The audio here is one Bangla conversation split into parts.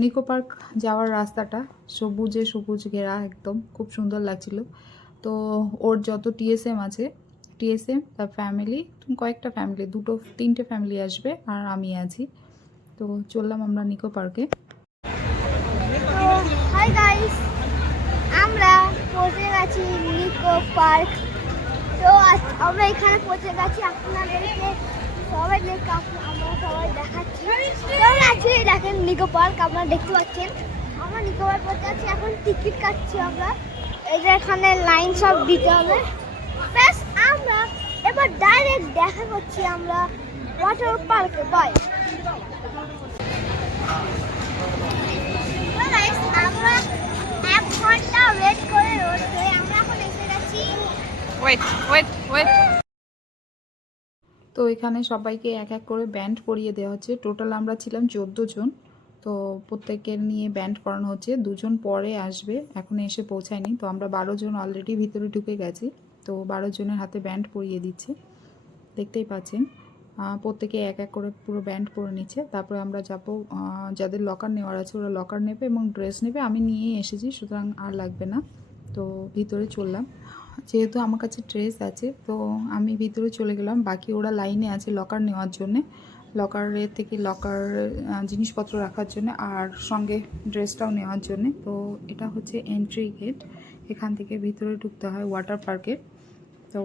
নিকো পার্ক যাওয়ার রাস্তাটা সবুজে সবুজ ঘেরা, একদম খুব সুন্দর লাগছিল। তো ওর যত টিএসএম আছে, টিএসএম তার ফ্যামিলি, কয়েকটা ফ্যামিলি, তিনটে ফ্যামিলি আসবে আর আমি আছি। তো চললাম আমরা নিকো পার্কে। হাই গাইস, আমরা পৌঁছে গেছি নিকো পার্ক। তো আমরা এখানে পৌঁছে গেছি, আপনাদেরকে সবাই আমরা সবাই দেখাচ্ছি। অ্যাকচুয়ালি দেখেন নিকো পার্ক আপনারা দেখতে পাচ্ছেন। আমরা নিকো পার্ক পৌঁছে আছি, এখন টিকিট কাটছি আমরা। এই যে এখানে লাইন সব দিতে হবে। ব্যাস আমরা এবার ডাইরেক্ট দেখা করছি আমরা ওয়াটার পার্কে। বাই। আমরা 1 ঘন্টা ওয়েট করে রয়েছে, আমরা এখন এসে গেছি। ওয়েট। তো এখানে সবাইকে এক এক করে ব্যান্ড পরিয়ে দেওয়া হচ্ছে। টোটাল আমরা ছিলাম 14 জন। তো প্রত্যেকের নিয়ে ব্যান্ড করানো হচ্ছে। 2 জন পরে আসবে, এখন এসে পৌঁছায়নি। তো আমরা 12 জন অলরেডি ভিতরে ঢুকে গেছি। তো 12 জনের হাতে ব্যান্ড পরিয়ে দিচ্ছে, দেখতেই পাচ্ছেন। প্রত্যেকে এক এক করে পুরো ব্যান্ড পরে নিচ্ছে। তারপরে আমরা যাবো, যাদের লকার নেওয়ার আছে ওরা লকার নেবে এবং ড্রেস নেবে। আমি নিয়ে এসেছি, সুতরাং আর লাগবে না। তো ভিতরে চললাম। যেহেতু আমার কাছে ড্রেস আছে তো আমি ভিতরে চলে গেলাম। বাকি ওরা লাইনে আছে লকার নেওয়ার জন্যে, লকারের থেকে লকার জিনিসপত্র রাখার জন্য আর সঙ্গে ড্রেসটাও নেওয়ার জন্যে। তো এটা হচ্ছে এন্ট্রি গেট, এখান থেকে ভিতরে ঢুকতে হয় ওয়াটার পার্কে। তো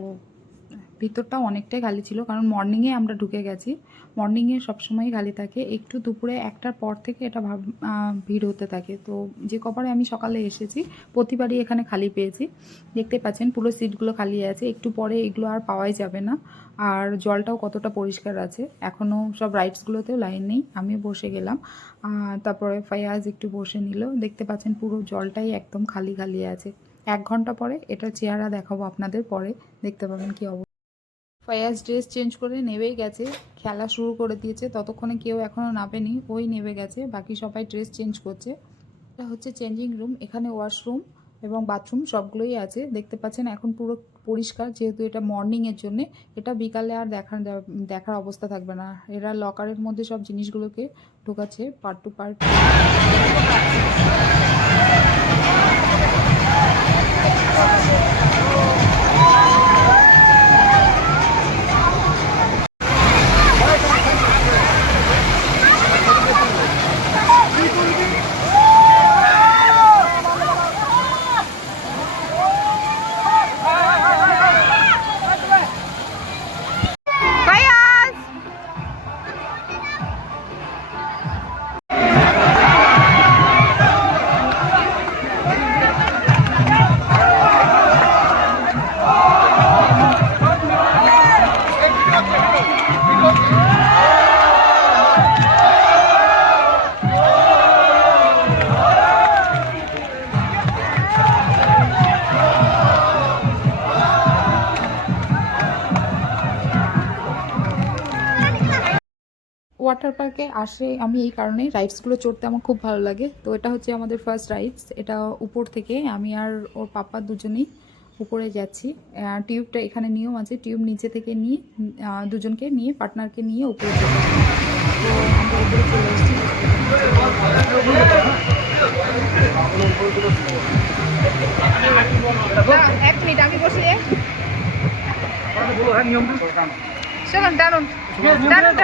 ভিতরটা অনেকটাই খালি ছিল, কারণ মর্নিংয়ে আমরা ঢুকে গেছি। মর্নিংয়ে সবসময়ই খালি থাকে, একটু দুপুরে 1টার পর থেকে এটা ভিড় হতে থাকে। তো যে কবারে আমি সকালে এসেছি প্রতিবারই এখানে খালি পেয়েছি। দেখতে পাচ্ছেন পুরো সিটগুলো খালি আছে, একটু পরে এগুলো আর পাওয়াই যাবে না। আর জলটাও কতটা পরিষ্কার আছে, এখনও সব রাইডসগুলোতেও লাইন নেই। আমি বসে গেলাম, তারপরে ফায়াজ একটু বসে নিল। দেখতে পাচ্ছেন পুরো জলটাই একদম খালি খালি আছে। 1 ঘন্টা পরে এটা চেহারা দেখাবো আপনাদের, পরে দেখতে পাবেন কি অবস্থা। ফায়াজ ড্রেস চেঞ্জ করে নেবেই গেছে, খেলা শুরু করে দিয়েছে। ততক্ষণে কেউ এখনও নামেনি, ওই নেমে গেছে, বাকি সবাই ড্রেস চেঞ্জ করছে। এটা হচ্ছে চেঞ্জিং রুম, এখানে ওয়াশরুম এবং বাথরুম সবগুলোই আছে। দেখতে পাচ্ছেন এখন পুরো পরিষ্কার, যেহেতু এটা মর্নিংয়ের জন্যে। এটা বিকালে আর দেখার অবস্থা থাকবে না। এরা লকারের মধ্যে সব জিনিসগুলোকে ঢোকাচ্ছে পার্ট টু পার্ট। ওয়াটার পার্কে আসে আমি এই কারণে, রাইডসগুলো চড়তে আমার খুব ভালো লাগে। তো এটা হচ্ছে আমাদের ফার্স্ট রাইডস। এটা উপর থেকে আমি আর ওর পাপা দুজনেই উপরে যাচ্ছি। টিউবটা এখানে নিয়ম আছে, টিউব নিচে থেকে নিয়ে দুজনকে নিয়ে পার্টনারকে নিয়ে উপরে যেতে হয়। তো আমরা উপরে চলে এসেছি। 1 মিনিট আমি বসি। চলুন, দারুন দারুন।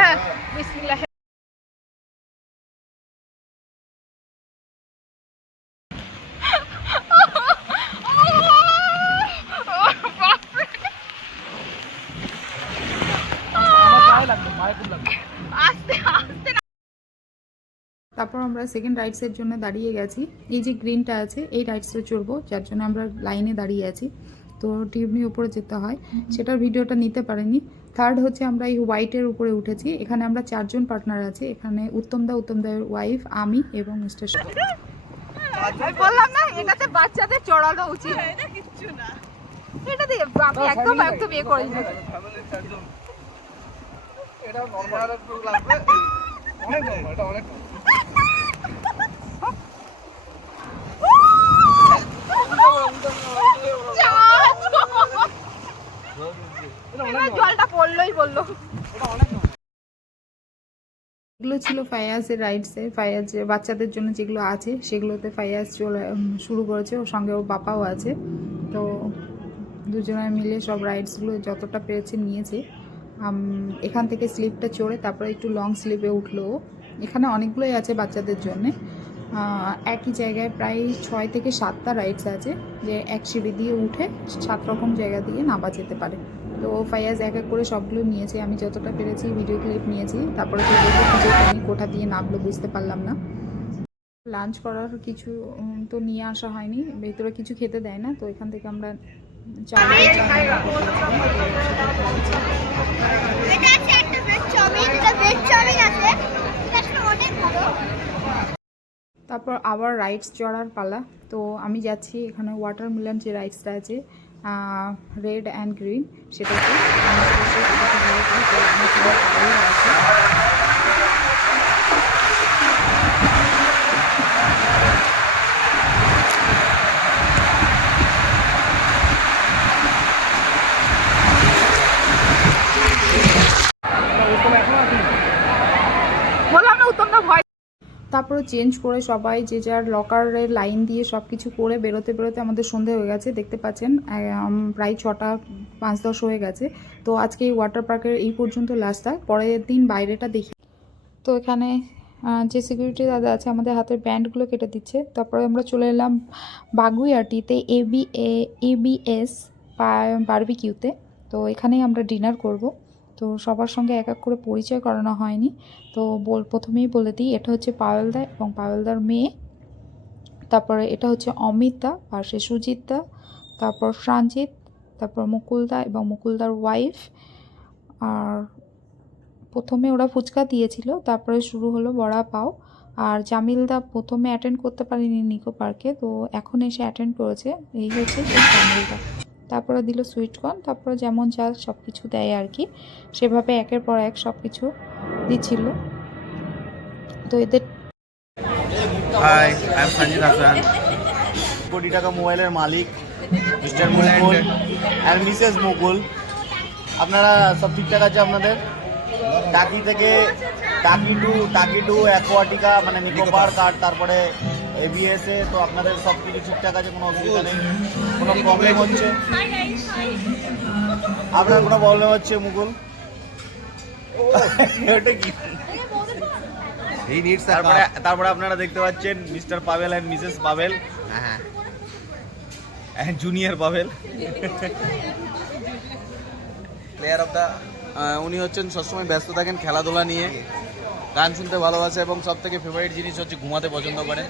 বিসমিল্লাহ। তারপর আমরা সেকেন্ড রাইডসের জন্য দাঁড়িয়ে গেছি। এই যে গ্রিনটা আছে এই রাইডসে চড়বো, যার জন্য আমরা লাইনে দাঁড়িয়ে আছি। তো টিউব নিয়ে উপরে যেতে হয়, সেটার ভিডিওটা নিতে পারিনি। থার্ড হচ্ছে আমরা এই হোয়াইটের উপরে উঠেছি। এখানে আমরা 4 জন পার্টনার আছি। এখানে উত্তমদার ওয়াইফ, আমি এবং মিস্টার। বললাম না এটাতে বাচ্চাদের চড়ানো উচিত, এটা কিচ্ছু না। এটা দিয়ে আমি একদম ইয়ে করি না। এটা নরমাল লাগবে, অনেক নরমাল, এটা অনেক জলটা পড়লোই বললো। এগুলো ছিল ফায়াজের রাইডসে, ফায়াজের বাচ্চাদের জন্য যেগুলো আছে সেগুলোতে ফায়াজ চলে শুরু করেছে, ওর সঙ্গে ওর বাবাও আছে। তো দুজনে মিলে সব রাইডসগুলো যতটা পেরেছে নিয়েছে। এখান থেকে স্লিপটা চড়ে তারপরে একটু লং স্লিপে উঠলো। এখানে অনেকগুলোই আছে বাচ্চাদের জন্যে। একই জায়গায় প্রায় 6 থেকে 7টা রাইডস আছে, যে এক সিঁড়ি দিয়ে উঠে 7 রকম জায়গা দিয়ে নামা যেতে পারে। তো ফায়াজ এক এক করে সবগুলো নিয়েছে, আমি যতটা পেরেছি ভিডিও ক্লিপ নিয়েছি। তারপরে তো দেখে খুঁজে পাইনি, কোথা দিয়ে নামলো বুঝতে পারলাম না। লাঞ্চ করার কিছু তো নিয়ে আসা হয়নি, ভেতরে কিছু খেতে দেয় না, তো এখান থেকে আমরা চাউমিন এটা আছে একটা ভেজ চাউমিন, এটা ভেজ চাউমিন আছে, এটা আসলে অনেক ভালো। তারপর আবার রাইডস চড়ার পালা। তো আমি যাচ্ছি এখানে ওয়াটারমেলন যে রাইডসটা আছে, রেড অ্যান্ড গ্রিন, সেটাতে বললাম না উত্তমটা ভয়। তারপরে চেঞ্জ করে সবাই যে যার লকারের লাইন দিয়ে সব কিছু করে বেরোতে বেরোতে আমাদের সন্ধে হয়ে গেছে, দেখতে পাচ্ছেন প্রায় 6টা 5-10 হয়ে গেছে। তো আজকে এই ওয়াটার পার্কের এই পর্যন্ত লাস্টটা, পরের দিন বাইরেটা দেখি। তো এখানে যে সিকিউরিটি দাদা আছে আমাদের হাতের ব্যান্ডগুলো কেটে দিচ্ছে। তারপরে আমরা চলে এলাম বাগুইআটিতে এবিএস বারবিকিউতে। তো এখানেই আমরা ডিনার করব। তো সবার সঙ্গে এক এক করে পরিচয় করানো হয়নি, তো প্রথমেই বলে দিই, এটা হচ্ছে পায়েলদা এবং পায়েলদার মেয়ে। তারপরে এটা হচ্ছে অমিতদা, পাশে সুজিতদা, তারপর প্রাঞ্জিত, তারপর মুকুলদা এবং মুকুলদার ওয়াইফ। আর প্রথমে ওরা ফুচকা দিয়েছিল, তারপরে শুরু হলো বড়া পাও। আর জামিলদা প্রথমে অ্যাটেন্ড করতে পারেনি নিকো পার্কে, তো এখন এসে অ্যাটেন্ড করেছে। এই হচ্ছে সেই জামিলদা। তারপরে দিল সুইটকর্ন, তারপরে যেমন যা সব কিছু দেয় আর কি, সেভাবে একের পর এক সব কিছু দিচ্ছিল। তো এদের hi, I am Sanjit Hasan, কোটি টাকা মোবাইলের মালিক Mr Mukul and Mrs Mukul. আপনারা সব ঠিকঠাক আছে আপনাদের? টাকি টু অ্যাকোয়াটিকা মানে নিকো পার্ক, আর তারপরে এবিএসে, তো আপনাদের সব কিছু ঠিকঠাক আছে, কোনো অসুবিধা নেই? কোনো প্রবলেম হচ্ছে? আপনার কোনো প্রবলেম হচ্ছে মুকুল? এটা কি? তারপরে আপনারা দেখতে পাচ্ছেন mister Pavel and Mrs Pavel, junior Pavel, player of the. উনি হচ্ছেন সবসময় ব্যস্ত থাকেন খেলাধুলা নিয়ে, গান শুনতে ভালোবাসে এবং সব থেকে ফেভারিট জিনিস হচ্ছে ঘুমাতে পছন্দ করেন।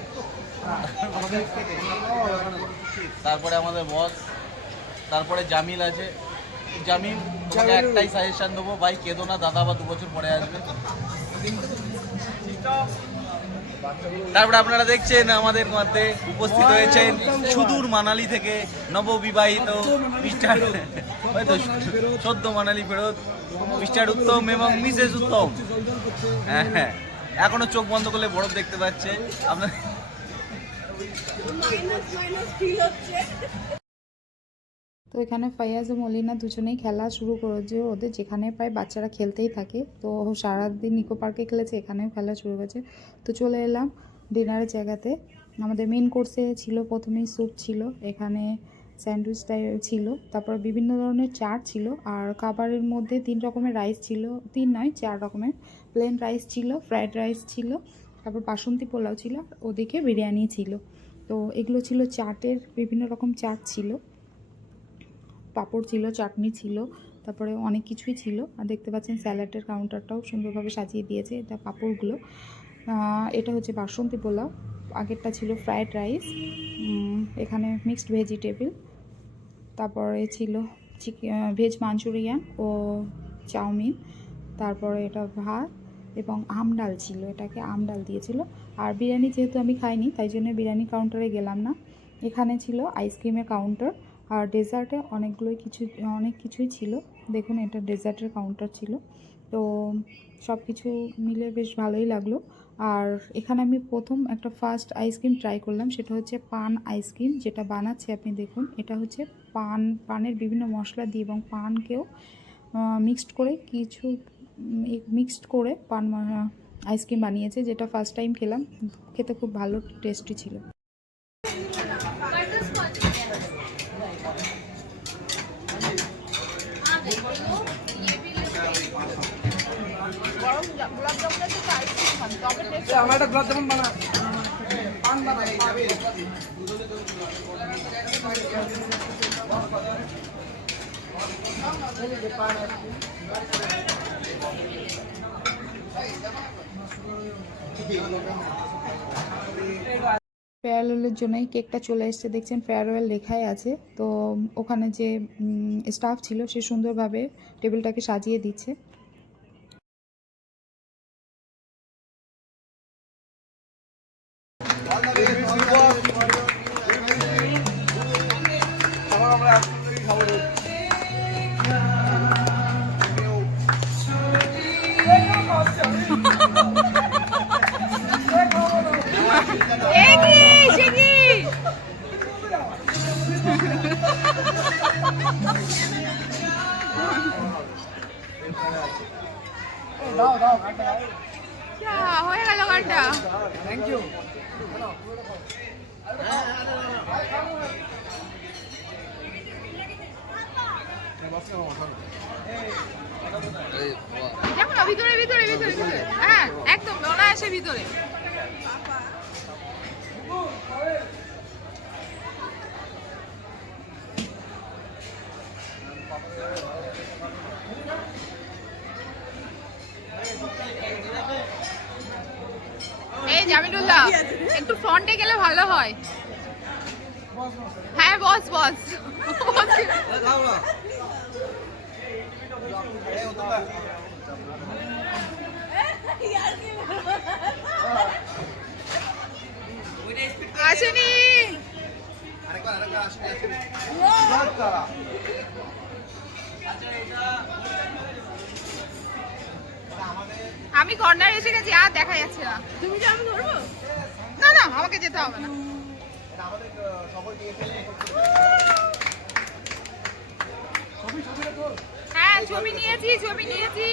তারপরে আমাদের বস, তারপরে জামিল আছে। জামিল, তোমাকে একটাই সাজেশন দেবো, ভাই কেঁদো না, দাদা আবার 2 বছর পরে আসবে। তারপরে আপনারা দেখছেন আমাদের মধ্যে উপস্থিত হয়েছেন সুদূর মানালি থেকে নববিবাহিত মিস্টার, হয়তো সদ্য মানালি ফেরত মিস্টার উত্তম এবং মিসেস উত্তম। হ্যাঁ, এখনো চোখ বন্ধ করলে বরফ দেখতে পাচ্ছে আপনার। তো এখানে ফাইয়াজ ও মলিনা দুজনেই খেলা শুরু করেছে, ওদের যেখানে পায় বাচ্চারা খেলতেই থাকে। তো সারাদিন নিকো পার্কে খেলেছে, এখানেও খেলা শুরু হয়েছে। তো চলে এলাম ডিনারের জায়গাতে। আমাদের মেন কোর্সে ছিল প্রথমেই স্যুপ ছিল, এখানে স্যান্ডউইচ ছিল, তারপর বিভিন্ন ধরনের চাট ছিল, আর খাবারের মধ্যে 3 রকমের রাইস ছিল, 3 নয় 4 রকমের। প্লেন রাইস ছিল, ফ্রাইড রাইস ছিল, তারপর বাসন্তী পোলাও ছিল, ওদিকে বিরিয়ানি ছিল। তো এগুলো ছিল চাটের, বিভিন্ন রকম চাট ছিল, পাঁপড় ছিল, চাটনি ছিল, তারপরে অনেক কিছুই ছিল। আর দেখতে পাচ্ছেন স্যালাডের কাউন্টারটাও সুন্দরভাবে সাজিয়ে দিয়েছে, এটা পাঁপড়গুলো। এটা হচ্ছে বাসন্তী পোলাও, আগেরটা ছিল ফ্রায়েড রাইস, এখানে মিক্সড ভেজিটেবল, তারপরে ছিল ভেজ মাঞ্চুরিয়ান ও চাউমিন, তারপরে এটা ভাত এবং আম ডাল ছিল, এটাকে আম ডাল দিয়েছিল। আর বিরিয়ানি যেহেতু আমি খাইনি, তাই জন্য বিরিয়ানি কাউন্টারে গেলাম না। এখানে ছিল আইসক্রিমের কাউন্টার, আর ডেজার্টে অনেক কিছুই ছিল। দেখুন এটা ডেজার্টের কাউন্টার ছিল। তো সব কিছু মিলে বেশ ভালোই লাগলো। আর এখানে আমি প্রথম একটা ফার্স্ট আইসক্রিম ট্রাই করলাম, সেটা হচ্ছে পান আইসক্রিম, যেটা বানাচ্ছে আপনি দেখুন। এটা হচ্ছে পানের বিভিন্ন মশলা দিয়ে এবং পানকেও মিক্সড করে আইসক্রিম বানিয়েছে, যেটা ফার্স্ট টাইম খেলাম, খেতে খুব ভালো টেস্টি ছিল। ফেয়ারওয়েলের জন্যই কেকটা চলে এসেছে, দেখছেন ফেয়ারওয়েল লেখাই আছে। তো ওখানে যে স্টাফ ছিল সে সুন্দরভাবে টেবিলটাকে সাজিয়ে দিচ্ছে। হয়ে গেল গানটা। Thank you. দেখো না, ভিতরে ভিতরে ভিতরে ভিতরে, হ্যাঁ একদম অনায়াসে ভিতরে। এই জামিলুল্লাহ, একটু ফ্রন্টে গেলে ভালো হয়। হ্যাঁ বস বস। আসেনি। আমি কর্নার এসে গেছি, আর দেখা যাচ্ছে না। তুমি যে আমি ধরবো না, না আমাকে যেতে হবে না। হ্যাঁ ছবি নিয়েছি, ছবি নিয়েছি।